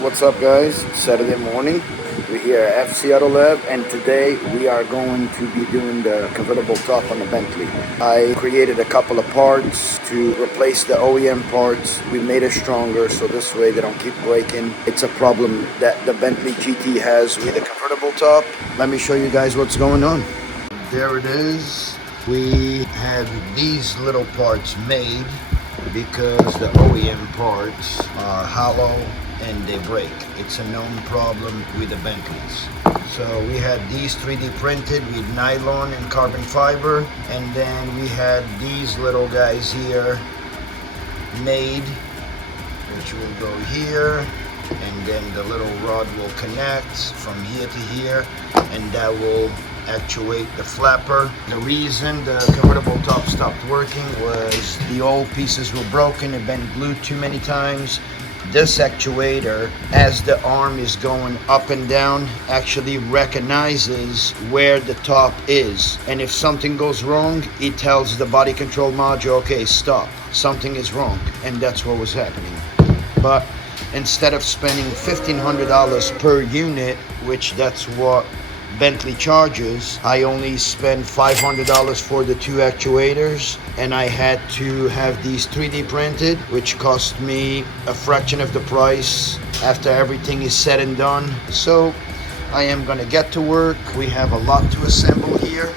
What's up, guys? Saturday morning. We're here at FcAutoLab, and today we are going to be doing the convertible top on the Bentley. I created a couple of parts to replace the OEM parts. We made it stronger so this way they don't keep breaking. It's a problem that the Bentley GT has with the convertible top. Let me show you guys what's going on. There it is. We had these little parts made because the OEM parts are hollow and they break. It's a known problem with the Bentleys. So we had these 3D printed with nylon and carbon fiber, and then we had these little guys here made, which will go here, and then the little rod will connect from here to here, and that will actuate the flapper. The reason the convertible top stopped working was the old pieces were broken and been glued too many times. This actuator, as the arm is going up and down, actually recognizes where the top is, and if something goes wrong, it tells the body control module, okay, stop, something is wrong. And that's what was happening. But instead of spending $1,500 per unit, which that's what Bentley charges, I only spent $500 for the two actuators, and I had to have these 3D printed, which cost me a fraction of the price after everything is said and done. So I am gonna get to work. We have a lot to assemble here.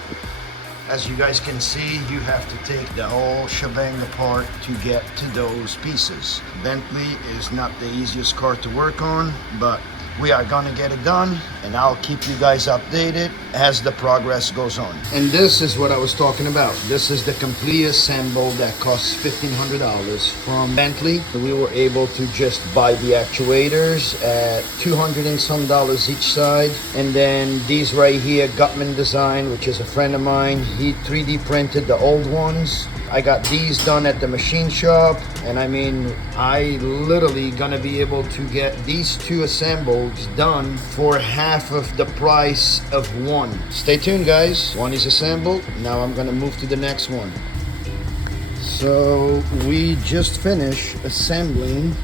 As you guys can see, you have to take the whole shebang apart to get to those pieces. Bentley is not the easiest car to work on, but we are gonna get it done, and I'll keep you guys updated as the progress goes on. And this is what I was talking about. This is the complete assemble that costs $1,500 from Bentley. We were able to just buy the actuators at $200 and some each side. And then these right here, Gutman Design, which is a friend of mine, he 3D printed the old ones. I got these done at the machine shop, and I mean, I literally gonna be able to get these two assembled done for half of the price of one. Stay tuned, guys. One is assembled. Now I'm gonna move to the next one. So we just finished assembling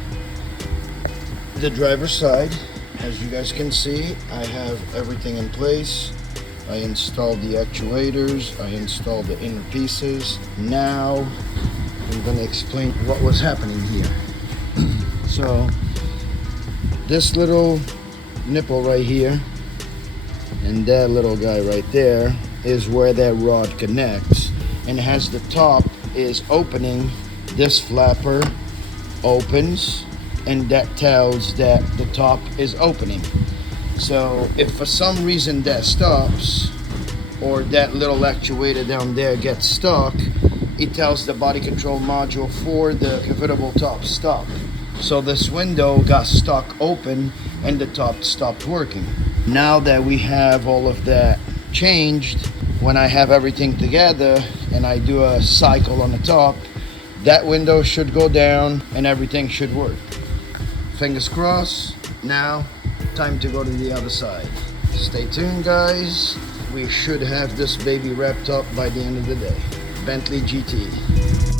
the driver's side. As you guys can see, I have everything in place. I installed the actuators, I installed the inner pieces. Now I'm going to explain what was happening here. So this little nipple right here and that little guy right there is where that rod connects, and has the top is opening. This flapper opens, and that tells that the top is opening. So if for some reason that stops, or that little actuator down there gets stuck, it tells the body control module for the convertible top stop. So this window got stuck open and the top stopped working. Now that we have all of that changed, when I have everything together and I do a cycle on the top, that window should go down and everything should work. Fingers crossed. Now time to go to the other side. Stay tuned, guys. We should have this baby wrapped up by the end of the day. Bentley GT.